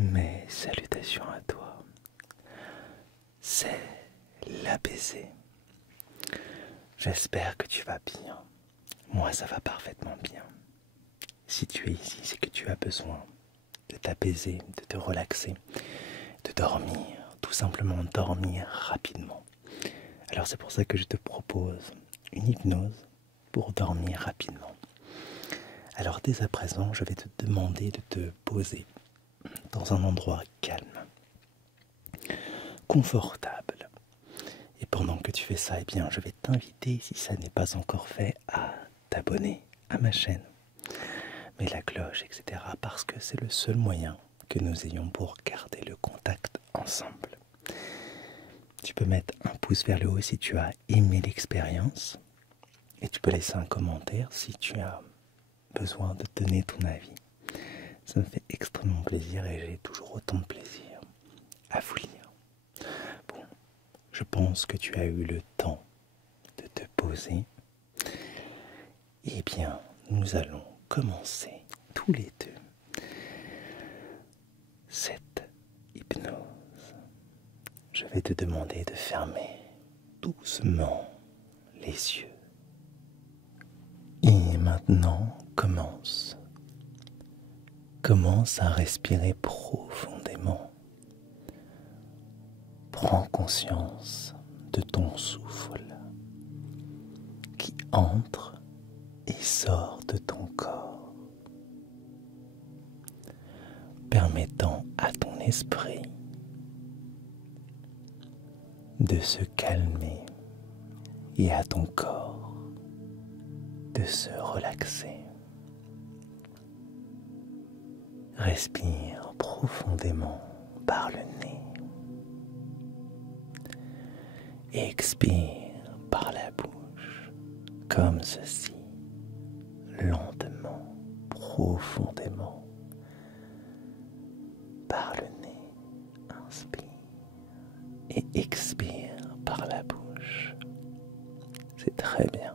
Mes salutations à toi. C'est l'ABC. J'espère que tu vas bien. Moi, ça va parfaitement bien. Si tu es ici, c'est que tu as besoin de t'apaiser, de te relaxer, de dormir, tout simplement dormir rapidement. Alors c'est pour ça que je te propose une hypnose pour dormir rapidement. Alors dès à présent, je vais te demander de te poser dans un endroit calme, confortable. Et pendant que tu fais ça, eh bien, je vais t'inviter, si ça n'est pas encore fait, à t'abonner à ma chaîne, mais la cloche, etc. Parce que c'est le seul moyen que nous ayons pour garder le contact ensemble. Tu peux mettre un pouce vers le haut si tu as aimé l'expérience, et tu peux laisser un commentaire si tu as besoin de donner ton avis. Ça me fait extrêmement plaisir et j'ai toujours autant de plaisir à vous lire. Bon, je pense que tu as eu le temps de te poser. Eh bien, nous allons commencer tous les deux cette hypnose. Je vais te demander de fermer doucement les yeux. Et maintenant, commence à respirer profondément. Prends conscience de ton souffle qui entre et sort de ton corps, permettant à ton esprit de se calmer et à ton corps de se relaxer. Respire profondément par le nez et expire par la bouche, comme ceci, lentement, profondément, par le nez. Inspire et expire par la bouche. C'est très bien.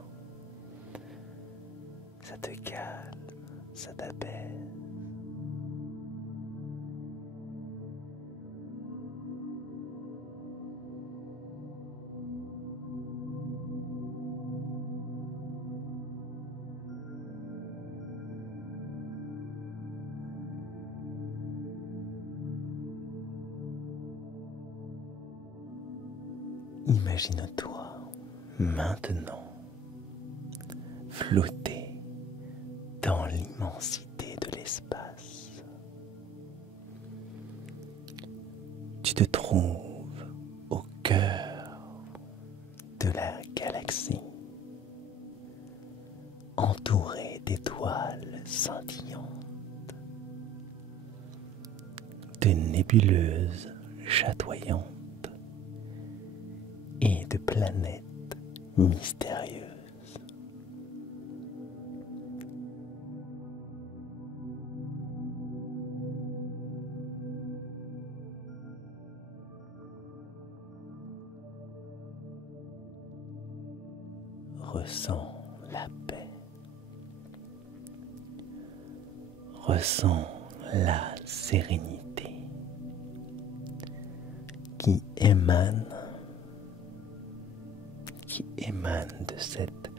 Ça te calme, ça t'apaise. Imagine-toi maintenant flotter dans l'immensité de l'espace. Tu te trouves au cœur de la galaxie, entouré d'étoiles scintillantes, de nébuleuses chatoyantes et de planètes mystérieuses. Ressens la paix, ressens la sérénité qui émane de cet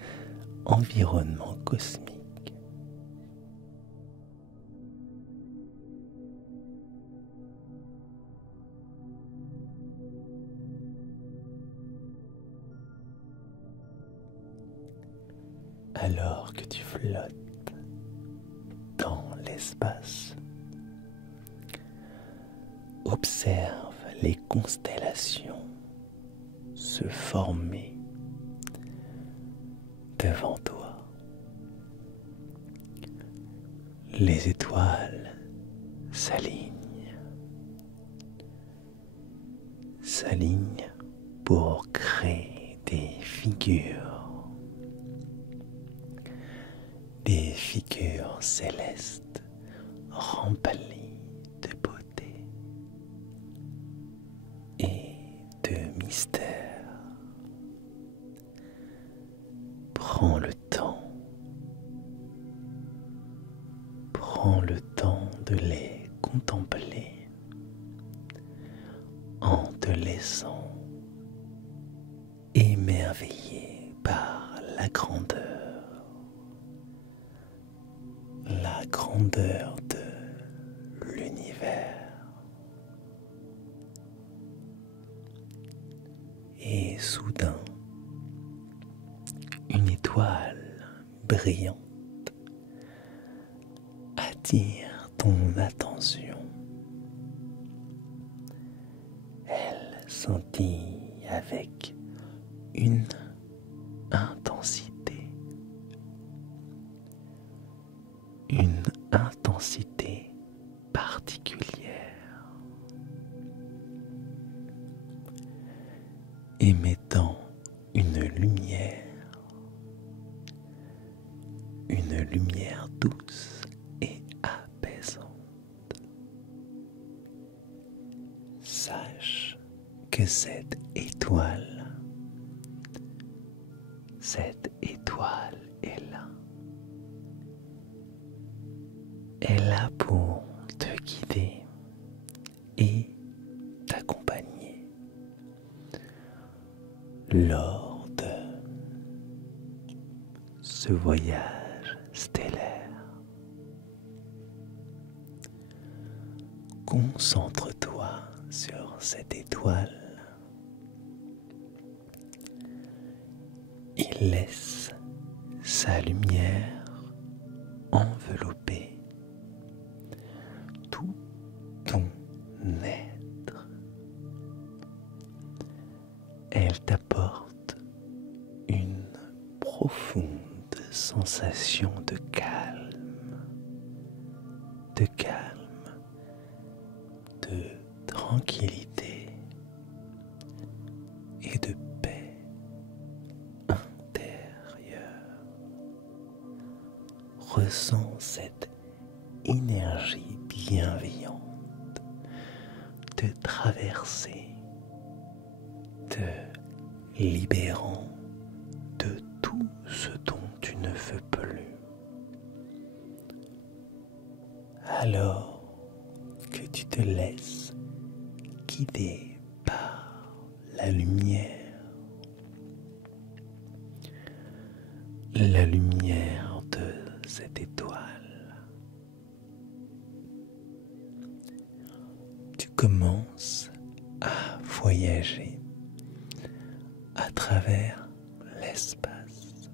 environnement cosmique. Alors que tu flottes dans l'espace, observe les constellations se former devant toi. Les étoiles s'alignent pour créer des figures célestes remplies de beauté et de mystère. Prends le temps de les contempler laissant émerveiller par la grandeur de l'univers. Et soudain, une étoile brillante attire ton attention. Elle scintille avec une intensité, particulière, émettant une lumière douce et apaisante. Sache que cette étoile est là. Elle est là pour te guider et t'accompagner lors de ce voyage stellaire. Concentre-toi sur cette étoile et laisse sa lumière envelopper tout ton être. Elle t'apporte une profonde sensation de calme, de tranquillité et de paix intérieure. Ressens cette énergie bienveillante te traverser, te libérant de tout ce dont tu ne veux plus. Alors que tu te laisses guider par la lumière de cette étoile, tu commences à voyager à travers l'espace,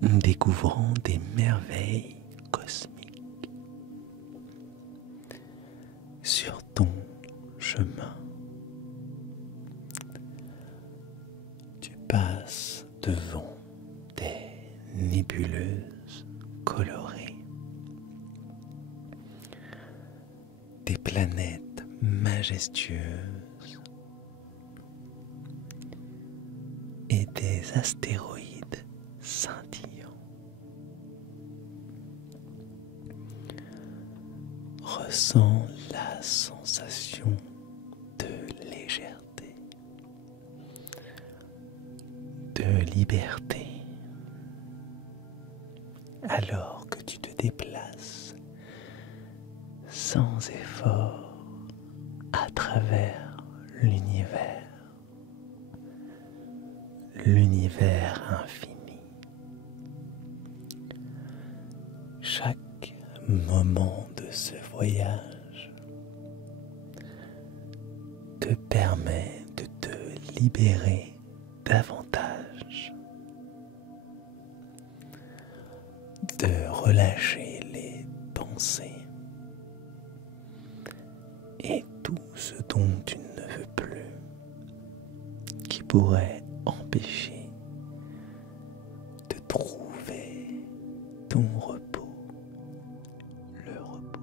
découvrant des merveilles cosmiques. Sur ton chemin, tu passes devant des nébuleuses colorées, des planètes majestueuses et des astéroïdes scintillants. Ressens la sensation de légèreté, de liberté, alors que tu te déplaces sans effort à travers l'univers infini. Chaque moment de ce voyage te permet de te libérer davantage, de relâcher les pensées et tout ce dont tu ne veux plus, qui pourrait empêcher de trouver ton repos, le repos.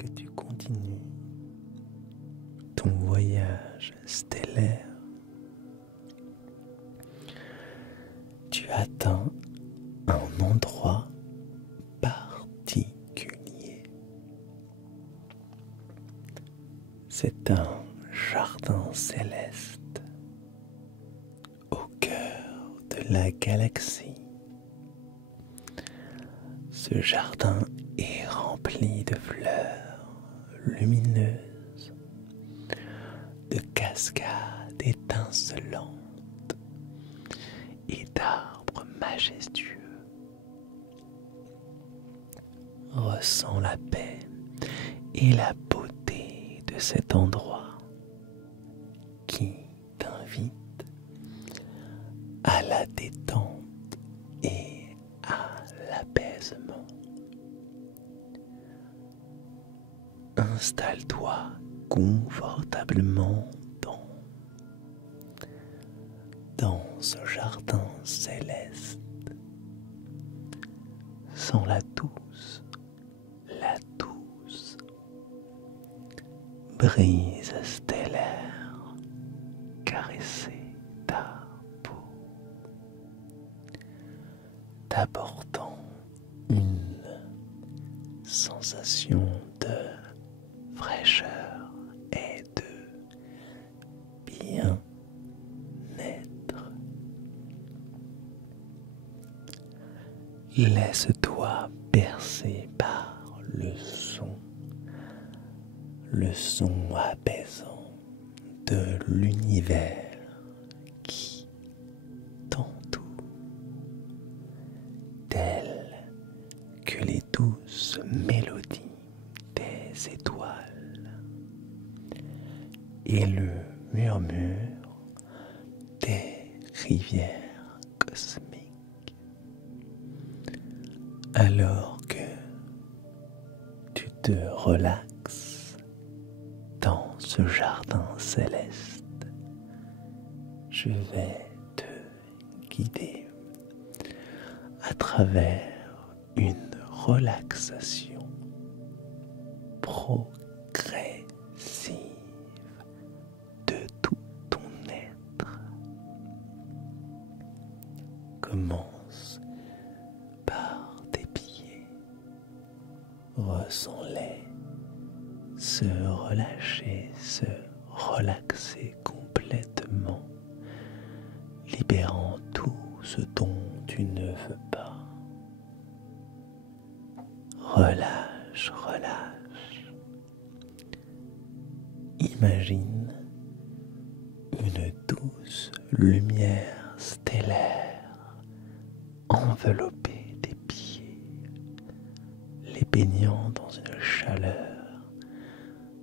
que tu continues ton voyage stellaire, tu atteins un endroit particulier. C'est un jardin céleste au cœur de la galaxie. Ce jardin est rempli de fleurs lumineuses, de cascades étincelantes et d'arbres majestueux. Ressens la paix et la beauté de cet endroit qui t'invite à la détente et à l'apaisement. Installe-toi confortablement dans ce jardin céleste. Sens la douce brise stellaire caresser ta peau, t'apportant une sensation de fraîcheur et de bien-être. Laisse-toi bercer par le son apaisant de l'univers qui t'entoure, tel que les douces mélodies des étoiles et le murmure des rivières cosmiques. Alors que tu te relaxes dans ce jardin céleste, je vais te guider à travers une relaxation progressive de tout ton être. Commence par tes pieds, ressens-les se relâcher, se relaxer complètement, libérant tout ce dont tu ne veux pas. Relâche, relâche. Imagine une douce lumière stellaire envelopper tes pieds, les baignant dans une chaleur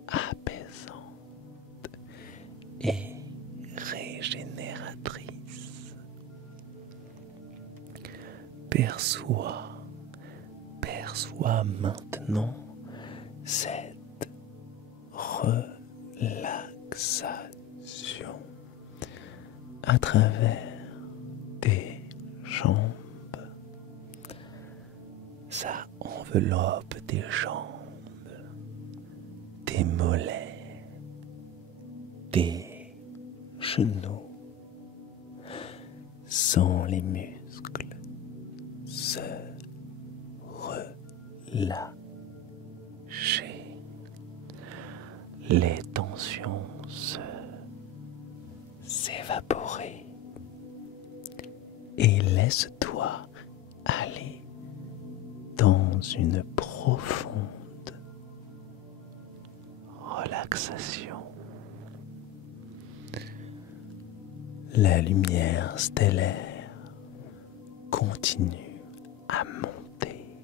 apaisante et régénératrice. Perçois maintenant cette relaxation à travers tes jambes. Ça enveloppe tes jambes, tes mollets, tes genoux. Sens les muscles se relâcher, les tensions s'évaporer et laisse-toi aller dans une profonde relaxation. La lumière stellaire continue à monter,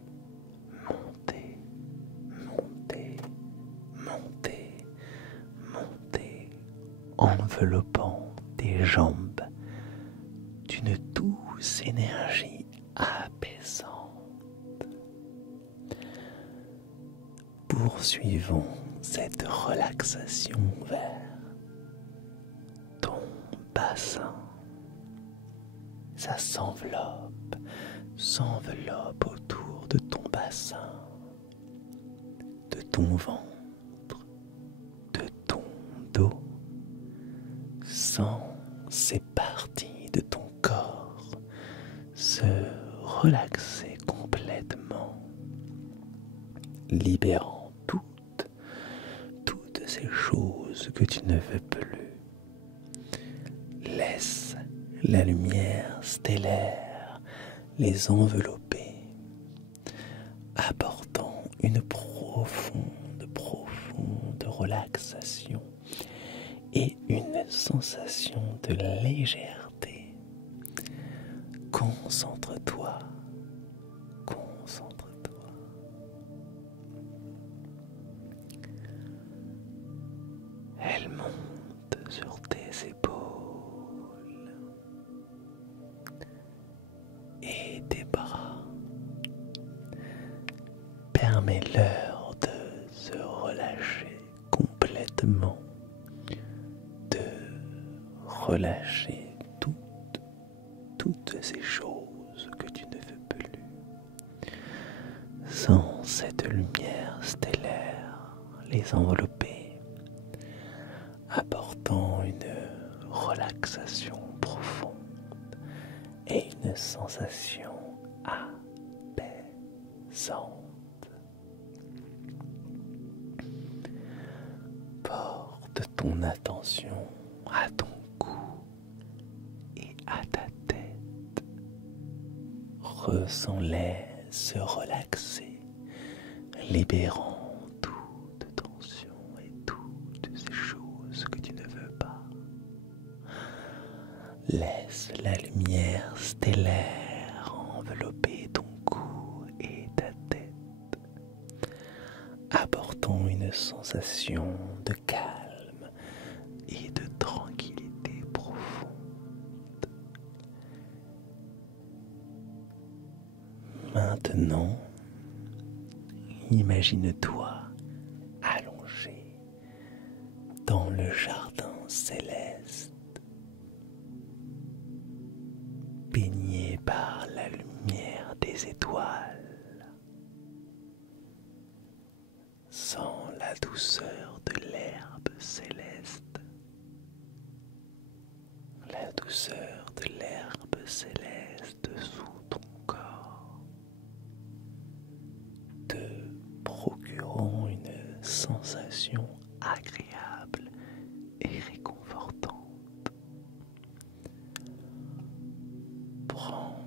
monter, monter, monter, monter, enveloppant tes jambes d'une douce énergie apaisante. Poursuivons cette relaxation vers ton bassin. Ça s'enveloppe autour de ton bassin, de ton ventre, de ton dos. Sens ces parties de ton corps se relaxer complètement, libérant toutes ces choses que tu ne veux plus. Laisse la lumière stellaire les envelopper, apportant une profonde relaxation et une sensation de légèreté. Concentre-toi. Elle monte sur tes épaules et tes bras. Permets-leur de se relâcher complètement, de relâcher toutes ces choses que tu ne veux plus. Sans cette lumière stellaire les envelopper, apportant une relaxation profonde et une sensation apaisante. Porte ton attention à ton cou et à ta tête. Ressens-les se relaxer, libérant toute tension et toutes ces choses que tu ne veux pas. Laisse la lumière stellaire envelopper ton cou et ta tête, apportant une sensation de calme et de tranquillité profonde. Maintenant, imagine-toi allongé dans le jardin céleste, baigné par la lumière des étoiles. Sens la douceur de l'herbe céleste, la douceur de l'herbe céleste sous ton corps, te procurant une sensation agréable et réconfortante. Prends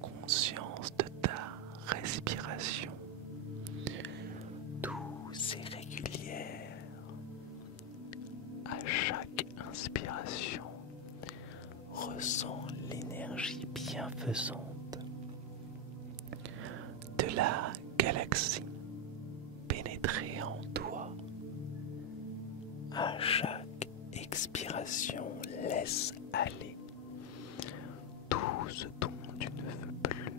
conscience de ta respiration, douce et régulière. À chaque inspiration, ressens l'énergie bienfaisante de la galaxie pénétrer en toi. À chaque expiration, laisse aller tout ce dont tu ne veux plus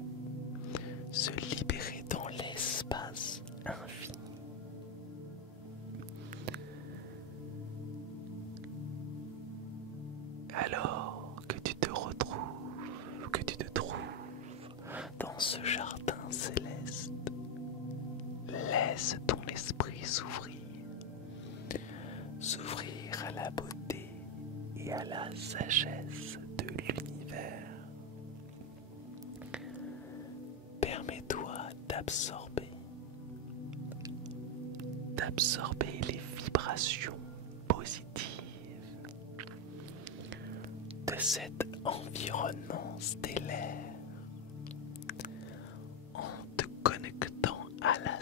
se libérer dans l'espace infini. Alors que tu te trouves dans ce jardin céleste, laisse ton esprit s'ouvrir à la beauté et à la sagesse de l'univers. Permets-toi d'absorber les vibrations positives de cet environnement stellaire en te connectant à la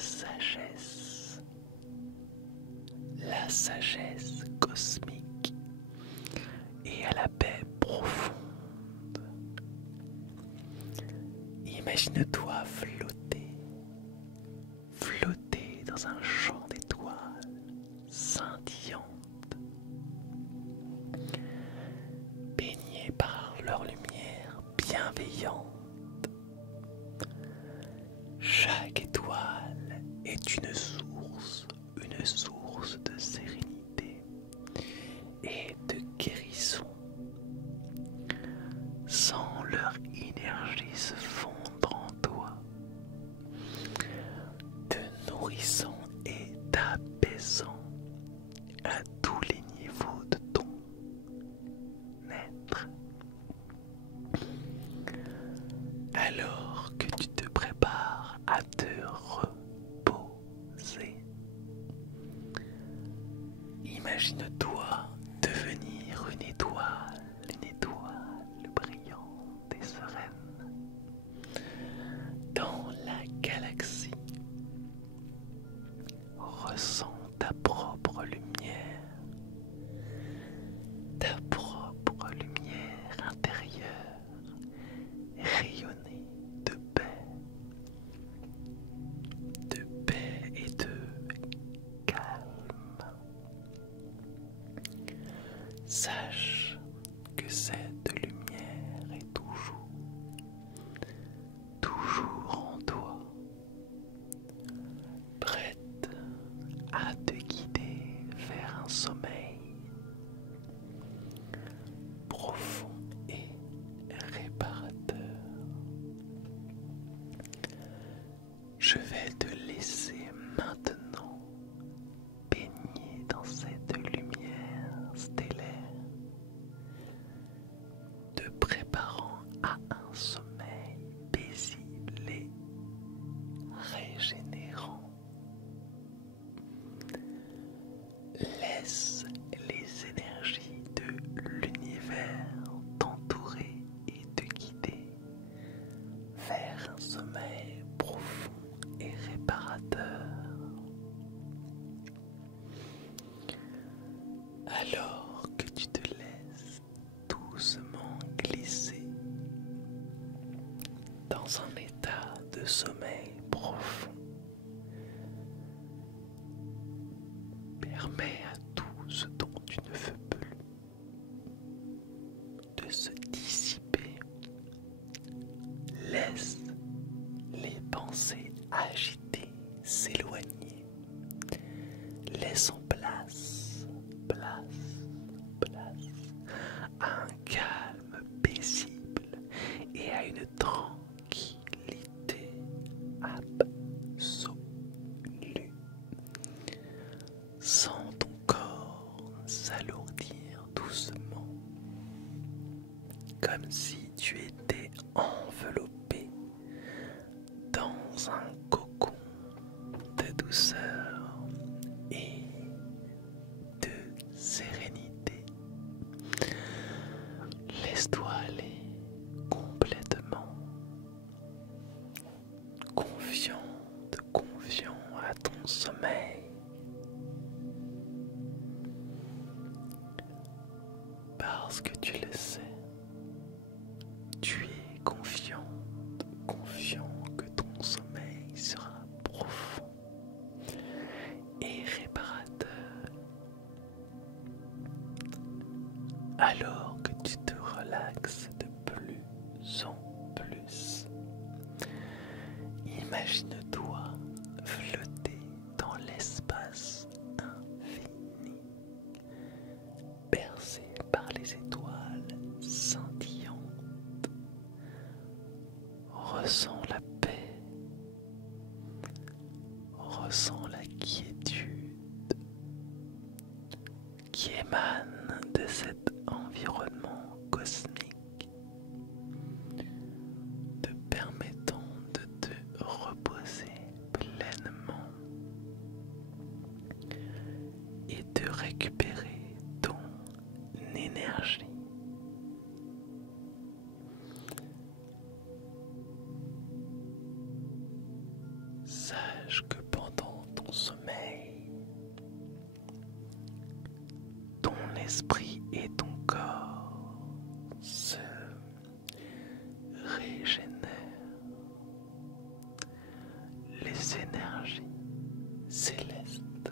sagesse cosmique et à la paix profonde. Imagine-toi flotter dans un champ d'étoiles scintillantes, baignées par leur lumière bienveillante. Chaque étoile est une source de sérénité et de guérison. Sens leur énergie se fondre en toi, à te reposer. Imagine-toi devenir une étoile brillante et sereine dans la galaxie. Ressens ta propre lumière intérieure rayonner de paix et de calme. Sache que cette lumière est toujours en toi, prête à te guider vers un sommeil profond et réparateur. Je vais te laisser maintenant baigner dans cette lumière stellaire, te préparant à un sommeil paisible et régénérant. Laisse les énergies de l'univers t'entourer et te guider vers un sommeil profond et réparateur. Alors que tu te laisses doucement glisser dans un état de sommeil profond, permets à tout ce dont tu ne veux plus de se dissiper. Laisse les pensées agitées s'éloigner, laissant place à un calme paisible et à une tranquillité absolue. Sens ton corps s'alourdir doucement, comme si tu étais enveloppé dans un cocon de douceur et de sérénité. Laisse-toi aller complètement, confiant à ton sommeil, parce que tu le sais, tu es confiant que ton sommeil sera profond et réparateur. Alors que tu te relaxes de plus en plus, imagine-toi flotter dans l'espace infini, bercé par les étoiles scintillantes. Ressens la paix, ressens la quiétude qui émane de cet environnement cosmique, te permettant de te reposer pleinement et de récupérer ton énergie. Sache que pendant ton sommeil, ton esprit et ton corps se régénèrent. Les énergies célestes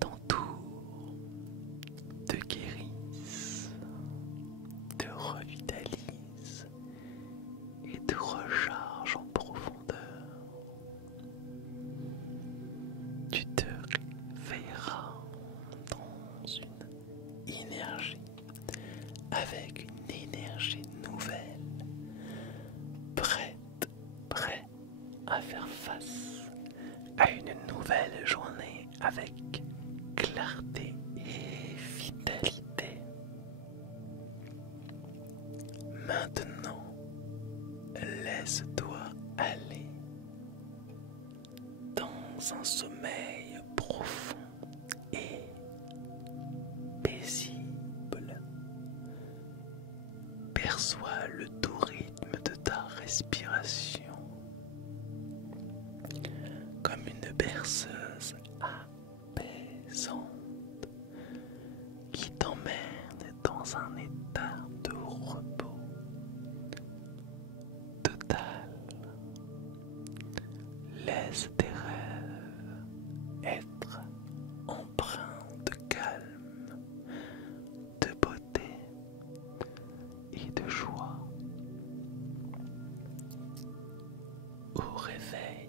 t'entourent, te guérissent, te revitalisent et te rechargent en profondeur. Tu te réveilleras dans une énergie, avec une énergie nouvelle, prêt à faire face à une nouvelle journée avec clarté et vitalité. Maintenant, laisse-toi aller dans un sommeil profond et paisible. Perçois le doux rythme de ta respiration comme une berceuse apaisante qui t'emmène dans un état de repos total. Laisse tes rêves être empreints de calme, de beauté et de joie. Au réveil,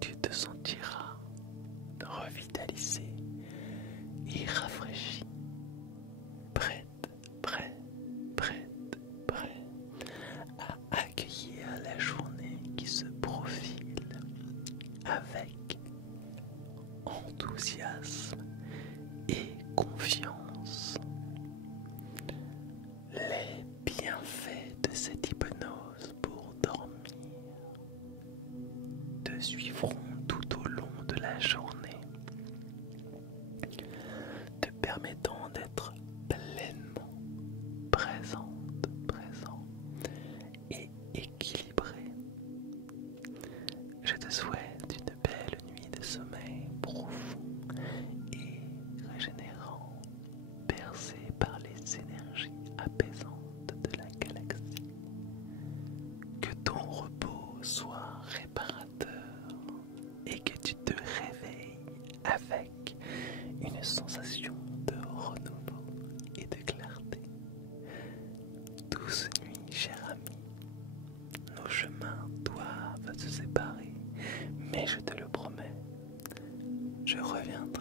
tu te sentiras revitalisé et rafraîchi, prête à accueillir la journée qui se profile avec enthousiasme et confiance. Les bienfaits de cette hypnose pour dormir te suivront tout au long de la journée, te permettant d'être pleinement présent et équilibré. Je te souhaite une belle nuit de sommeil profond et régénérant, bercé par les énergies apaisantes de la galaxie. Que ton repos soit réparateur et que tu te réveilles avec une sensation de renouveau et de clarté. Douce nuit, cher ami. Nos chemins doivent se séparer, mais je te le promets, je reviendrai